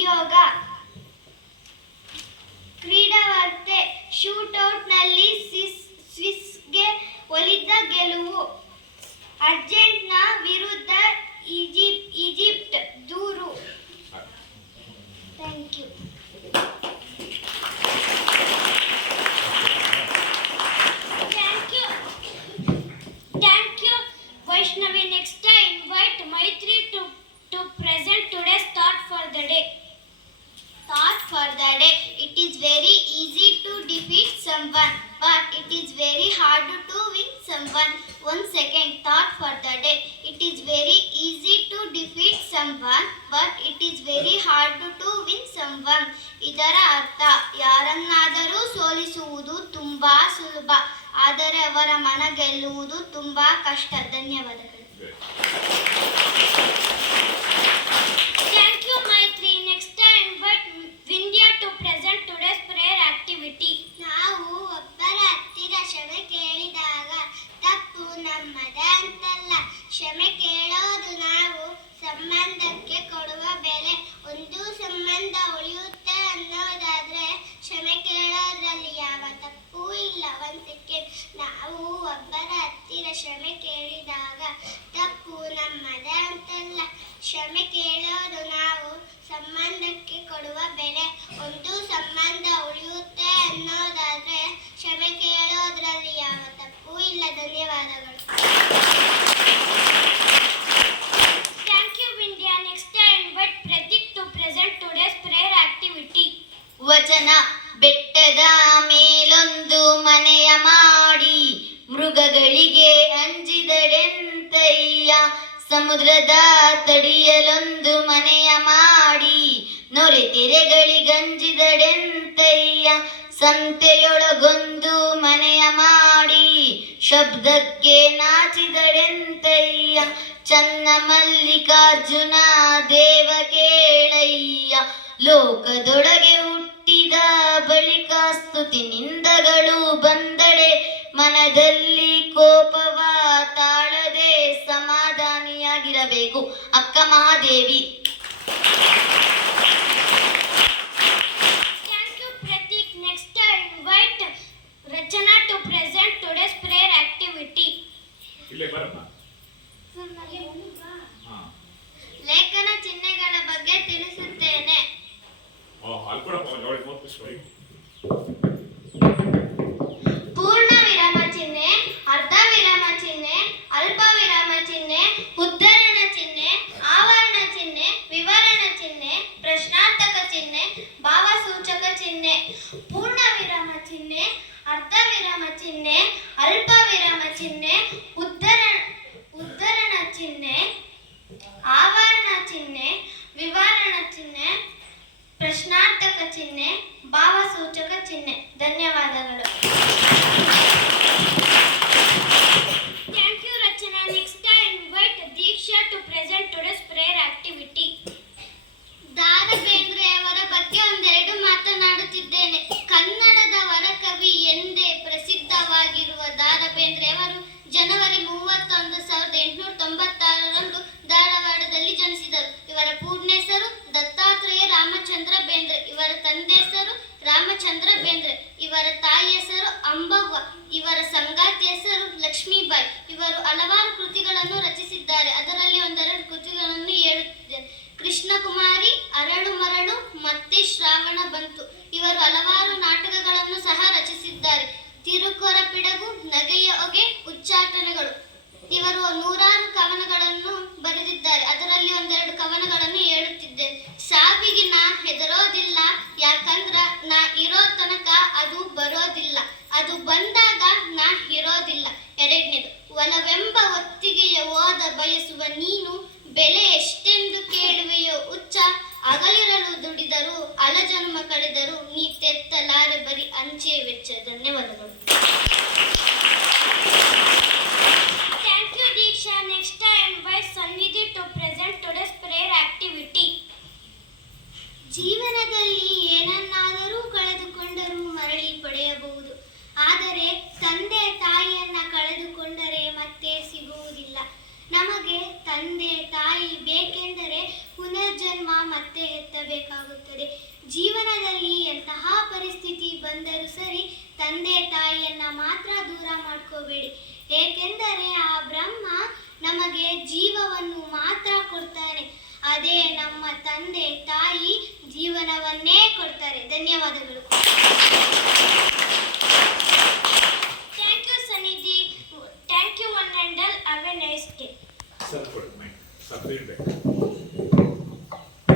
ಉದ್ಯೋಗ. ಕ್ರೀಡಾವಾರ್ತೆ. ಶೂಟೌಟ್ನಲ್ಲಿ ಸ್ವಿಸ್ಗೆ ಒಲಿದ ಗೆಲುವು. ಅರ್ಜೆಂಟೀನಾ ವಿರುದ್ಧ ಈಜಿಪ್ಟ್ ದೂರು. Thank you. Thank you, Vaishnavi. Next, I invite Maitri to present today's thought for the day. Thought for the day. It is very easy to defeat someone, but it is very hard to win someone. 1 second. Thought for the day. It is very easy to defeat someone, but it is very hard to win someone. ಇದರ ಅರ್ಥ, ಯಾರನ್ನಾದರೂ ಸೋಲಿಸುವುದು ತುಂಬಾ ಸುಲಭ, ಆದರೆ ಅವರ ಮನ ಗೆಲ್ಲುವುದು ತುಂಬಾ ಕಷ್ಟ. ಧನ್ಯವಾದಗಳು. Thank you, Maitri. Next, I invite Vindhya to present today's prayer activity. ನಾವು ಒಬ್ಬರ ಹತ್ತಿರ ಕ್ಷಮೆ ಕೇಳಿದಾಗ ತಪ್ಪು ನಮ್ಮದೇ ಅಂತಲ್ಲ. ಕ್ಷಮೆ ಕೇಳೋದು ನಾವು ಸಂಬಂಧಕ್ಕೆ ಕೊಡುವ ಬೆಲೆ. ಒಂದು ಸಂಬಂಧ ಉಳಿಯುತ್ತೆ ಅನ್ನೋದಾದ್ರೆ ಕ್ಷಮೆ ಕೇಳೋದ್ರಲ್ಲಿ ಯಾವ ತಪ್ಪೂ ಇಲ್ಲ. 1 ಸೆಕೆಂಡ್. ನಾವು ಒಬ್ಬರ ಹತ್ತಿರ ಕ್ಷಮೆ ಕೇಳಿದಾಗ ತಪ್ಪು ನಮ್ಮದೇ ಅಂತಲ್ಲ. ಕ್ಷಮೆ ಕೇಳೋದು ನಾವು ಸಂಬಂಧಕ್ಕೆ ಕೊಡುವ ಬೆಲೆ. ಒಂದು ಸಂಬಂಧ ಉಳಿಯುತ್ತೆ ಅನ್ನೋದಾದ್ರೆ ಕ್ಷಮೆ ಕೇಳೋದ್ರಲ್ಲಿ ಯಾವ ತಪ್ಪೂ ಇಲ್ಲ. ಧನ್ಯವಾದಗಳು. Thank you, Vindhya. Next, I invite Pratik to present today's prayer activity. ವಚನ. ಬೆಟ್ಟದ ಮೇಲೊಂದು ಮನೆಯ ಮಾಡಿ, ಮೃಗಗಳಿಗೆ ಅಂಜಿದಡೆಂತಯ್ಯ. ಸಮುದ್ರದ ತಡಿಯಲೊಂದು ಮನೆಯ ಮಾಡಿ, ನೊರೆ ತೆರೆಗಳಿಗಂಜಿದಡೆಂತಯ್ಯ. ಸಂತೆಯೊಳಗೊಂದು ಮನೆಯ ಮಾಡಿ, ಶಬ್ದಕ್ಕೆ ನಾಚಿದಡೆಂತಯ್ಯ. ಚನ್ನ ಮಲ್ಲಿಕಾರ್ಜುನ ದೇವ ಕೇಳಯ್ಯ. ಲೋಕದೊಳಗೆ ಹುಟ್ಟಿದ ಬಳಿಕ ಸ್ತುತಿ ನಿಂದಗಳು ಬಂದಡೆ, ಮನದಲ್ಲಿ ಕೋಪವ ತಾಳದೆ ಸಮಾಧಾನಿಯಾಗಿರಬೇಕು. ಅಕ್ಕ Mahadevi. Thank you, Pratik. Next, I invite Rachana to present today's prayer activity. ಲೇಖನ ಚಿಹ್ನೆಗಳ ಬಗ್ಗೆ ತಿಳಿಸುತ್ತೇನೆ. ಪೂರ್ಣ ವಿರಾಮ ಚಿಹ್ನೆ, ಅರ್ಧ ವಿರಾಮ ಚಿಹ್ನೆ, ಅಲ್ಪ ವಿರಾಮ ಚಿಹ್ನೆ, ಉದ್ಧರಣ ಚಿಹ್ನೆ, ಆವರಣ ಚಿಹ್ನೆ, ವಿವರಣ ಚಿಹ್ನೆ, ಪ್ರಶ್ನಾರ್ಥಕ ಚಿಹ್ನೆ, ಭಾವಸೂಚಕ ಚಿಹ್ನೆ. ಪೂರ್ಣ ವಿರಾಮ ಚಿಹ್ನೆ, ಅರ್ಧ ವಿರಾಮ ಚಿಹ್ನೆ, ಅಲ್ಪ ವಿರಾಮ ಚಿಹ್ನೆ, ಉದ್ಧರಣ ಚಿಹ್ನೆ, ಆವರಣ ಚಿಹ್ನೆ, ವಿವರಣ ಚಿಹ್ನೆ, ಪ್ರಶ್ನಾರ್ಥಕ ಚಿಹ್ನೆ, ಭಾವಸೂಚಕ ಚಿಹ್ನೆ. ಧನ್ಯವಾದಗಳು. Thank you, Rachana. Next, I invite Deeksha to present today's prayer activity. ದಾರ ಬೇಂದ್ರೆ ಅವರ ಬಗ್ಗೆ ಒಂದೆರಡು ಮಾತನಾಡುತ್ತಿದ್ದೇನೆ. ಕನ್ನಡದ ವರಕವಿ ಎಂದೇ ಪ್ರಸಿದ್ಧವಾಗಿರುವ ದಾರ ಬೇಂದ್ರೆ ಅವರು ಜನವರಿ 31, 1896ರಂದು ಧಾರವಾಡದಲ್ಲಿ ಜನಿಸಿದರು. ಇವರ ಪೂರ್ಣ ಹೆಸರು ದತ್ತಾತ್ರೇಯ ರಾಮಚಂದ್ರ ಬೇಂದ್ರೆ. ಇವರ ತಂದೆ ಹೆಸರು ರಾಮಚಂದ್ರ ಬೇಂದ್ರೆ. ಇವರ ತಾಯಿ ಹೆಸರು ಅಂಬವ್ವ. ಇವರ ಸಂಗಾತಿ ಹೆಸರು ಲಕ್ಷ್ಮೀಬಾಯಿ. ಇವರು ಹಲವಾರು ಕೃತಿಗಳನ್ನು ರಚಿಸಿದ್ದಾರೆ. ಅದರಲ್ಲಿ ಒಂದೆರಡು ಕೃತಿಗಳನ್ನು ಹೇಳುತ್ತಿದ್ದೇನೆ. ಕೃಷ್ಣಕುಮಾರಿ, ಅರಳು ಮರಳು, ಮತ್ತೆ ಶ್ರಾವಣ ಬಂತು. ಇವರು ಹಲವಾರು ನಾಟಕಗಳನ್ನು ಸಹ ರಚಿಸಿದ್ದಾರೆ. ತಿರುಕೊರ ಪಿಡಗು, ನಗೆಯ ಹೊಗೆ, ಉಚ್ಚಾಟನೆಗಳು. ಇವರು 100 ಕವನಗಳನ್ನು ಬರೆದಿದ್ದಾರೆ. ಅದರಲ್ಲಿ ಒಂದೆರಡು ಕವನಗಳನ್ನು ಹೇಳುತ್ತಿದ್ದೇನೆ. ಸಾವಿಗೆ ನಾ ಹೆದರೋದಿಲ್ಲ, ಯಾಕಂದ್ರ ನಾ ಇರೋ ತನಕ ಅದು ಬರೋದಿಲ್ಲ, ಅದು ಬಂದಾಗ ನಾ ಇರೋದಿಲ್ಲ. 2ನೇದು, ಒಲವೆಂಬ ಒತ್ತಿಗೆಯ ಓದ ಬಯಸುವ ನೀನು, ಬೆಲೆ ಎಷ್ಟೆಂದು ಕೇಳುವೆಯೋ ಹುಚ್ಚ. ಅಗಲಿರಲು ದುಡಿದರು, ಅಲಜನ್ಮ ಕಳೆದರು, ನೀ ತೆತ್ತಲಾರೆ ಬರಿ ಅಂಚೆ ವೆಚ್ಚ. ಧನ್ಯವಾದಗಳು. Thank you, Deeksha. Next, I invite Sannidhi to present today's prayer activity. ಜೀವನದಲ್ಲಿ ಏನನ್ನಾದರೂ ಕಳೆದುಕೊಂಡರೂ ಮರಳಿ ಪಡೆಯಬಹುದು, ಆದರೆ ತಂದೆ ತಾಯಿಯನ್ನ ಕಳೆದುಕೊಂಡರೆ ಮತ್ತೆ ಸಿಗುವುದಿಲ್ಲ. ನಮಗೆ ತಂದೆ ತಾಯಿ ಬೇಕೆಂದರೆ ಪುನರ್ಜನ್ಮ ಜನ್ಮ ಮತ್ತೆ ಎತ್ತಬೇಕಾಗುತ್ತದೆ. ಜೀವನದಲ್ಲಿ ಎಂತಹ ಪರಿಸ್ಥಿತಿ ಬಂದರೂ ಸರಿ, ತಂದೆ ತಾಯಿಯನ್ನ ಮಾತ್ರ ದೂರ ಮಾಡ್ಕೋಬೇಡಿ. ಏಕೆಂದರೆ ಆ ಬ್ರಹ್ಮ ನಮಗೆ ಜೀವವನ್ನು ಮಾತ್ರ ಕೊಡ್ತಾನೆ. ಅದೇ ನಮ್ಮ ತಂದೆ ತಾಯಿ ಜೀವನವನ್ನೇ ಕೊಡ್ತಾರೆ. ಧನ್ಯವಾದಗಳು. Thank you Sannidhi. Thank you one and all. Have a nice day. ಸ್ವಲ್ಪ ಫೀಡ್ಬ್ಯಾಕ್.